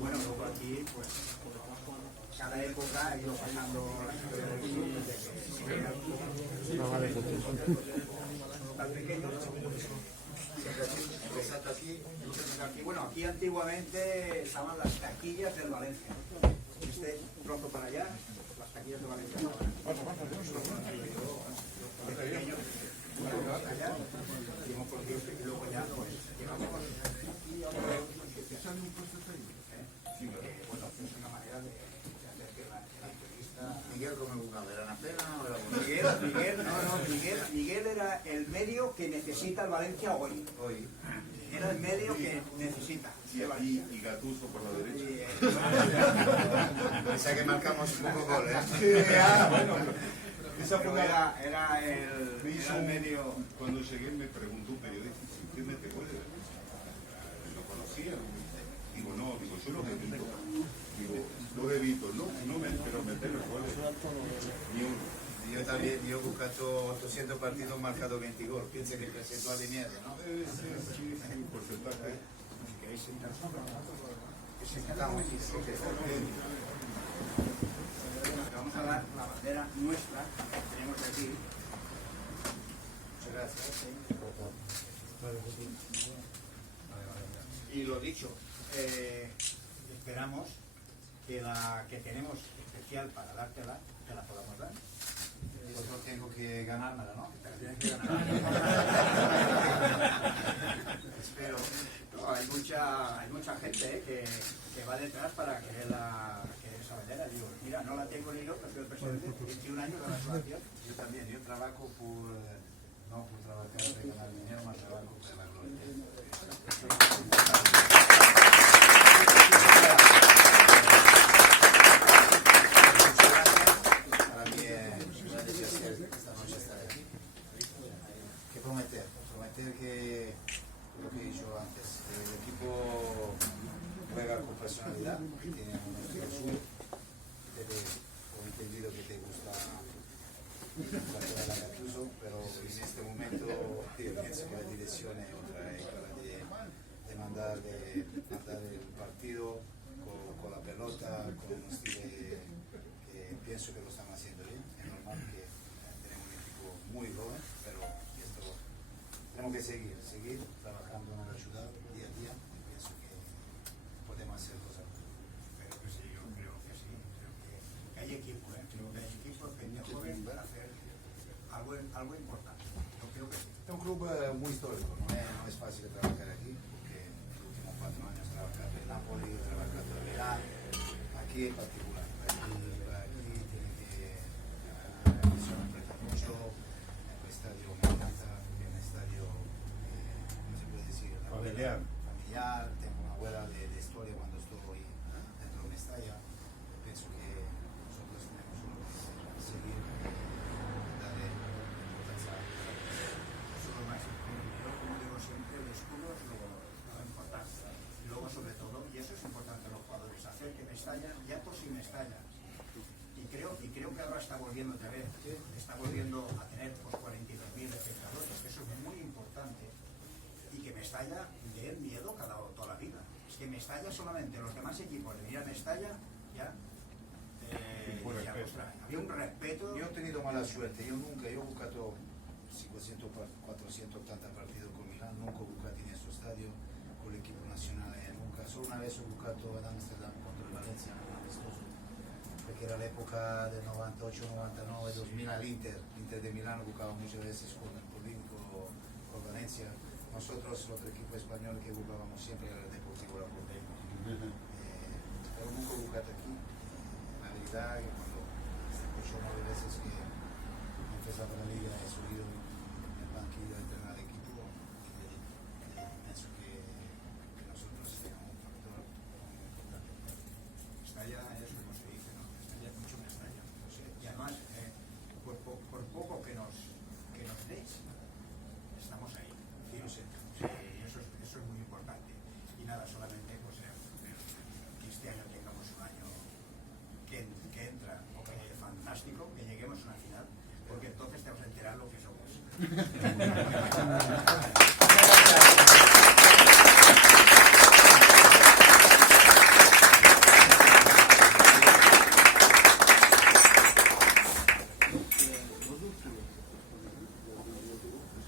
Bueno, luego aquí, pues, cada época ha ido pasando la historia del club desde que tan pequeños. Aquí, bueno, aquí antiguamente estaban las taquillas del Valencia. Este trozo para allá, las taquillas de Valencia. Allá, y luego ya, pues, llegamos aquí ahora. Bueno, es una manera de hacer que la entrevista. Miguel come una verana plena o era Miguel era el medio que necesita el Valencia hoy. Era el medio que necesita. Y Gattuso por la derecha. Esa que marcamos un poco gol, Bueno, era el medio. Cuando llegué me preguntó un periodista si usted mete goles. ¿Lo conocía? Digo, no, yo los evito. Digo, los evito, no pero meter los goles. Ni uno. Io también, io ho giocato 800 partiti, ho marcato 20 gol, pensa che percentuale di mierda, no? Sí, porcentaje. Vamos a dar la bandera nuestra que tenemos aquí. Muchas gracias. Y lo dicho, esperamos que la que tenemos especial para dártela, te la podamos dar. Yo tengo que ganármela, ¿no? Te la tienes que ganar. Espero. No, hay mucha gente que va detrás para querer esa bandera. Digo, mira, no la tengo ni yo, pero soy el presidente, 21 años de la asociación. Yo también, yo trabajo no por trabajar de ganar dinero, más trabajo por la gloria. Para mí es una placer esta noche estar aquí. ¿Qué prometer? Prometer que lo que he dicho antes, el equipo juega con personalidad, tiene un estilo suyo, he entendido que te gusta la de la Gattuso, pero en este momento yo pienso que la dirección es otra, es para de mandar el partido con la pelota, con un estilo que pienso que lo están haciendo bien. Es normal que tenemos un equipo muy joven, pero esto tenemos que seguir trabajando en la ciudad día a día, y pienso que podemos hacer cosas. Pero que sí, yo creo que sí. Creo que hay equipo, creo que hay equipo gente joven para hacer algo importante. Yo creo que sí. Es un club muy histórico, no es fácil trabajar aquí, porque en los últimos 4 años he trabajado en Napoli, he trabajado en Milán, aquí en particular. Aquí tiene que sorprender mucho, el estadio me encanta, es un estadio, ¿cómo se puede decir? Familiar. Tengo una abuela de historia cuando estoy dentro de Mestalla. Pienso que nosotros tenemos que seguir darle importancia a Eso es lo más importante. Yo, como digo siempre, el escudo es lo importante. Y luego, sobre todo, y eso es importante a los jugadores, hacer que Mestalla, ya por si Mestalla, y creo que ahora está volviendo a ver, está volviendo a tener pues, 42.000 espectadores, que eso es muy importante, y que Mestalla le dé miedo toda la vida. Es que Mestalla solamente, los demás equipos de venir a Mestalla, ya, ostras, había un respeto. Yo he tenido mala suerte, yo he buscado 500, 480 partidos con Milán, nunca he buscado en este estadio con el equipo nacional, nunca, solo una vez he buscado en Amsterdam contra el Valencia, un amistoso, porque era la época del 98, 99, 2000 al Inter de Milán, buscaba muchas veces con el Político, con Valencia. Nosotros, el otro equipo español que buscábamos siempre era el Deportivo La Porteña. Pero nunca he buscado aquí. La verdad que cuando 8 o 9 veces que empezaba la liga he subido en el banquillo a entrenar al equipo, y pienso que nosotros tenemos un factor muy importante. Mestalla es como se dice, ¿no? Mestalla es mucho Mestalla. No sé. Y además, por poco que nos deis, estamos ahí. Sí, no sé. Sí, eso es muy importante. Y nada, solamente pues, que este año tengamos un año que entra fantástico, que lleguemos a una final, porque entonces te vas a enterar lo que somos.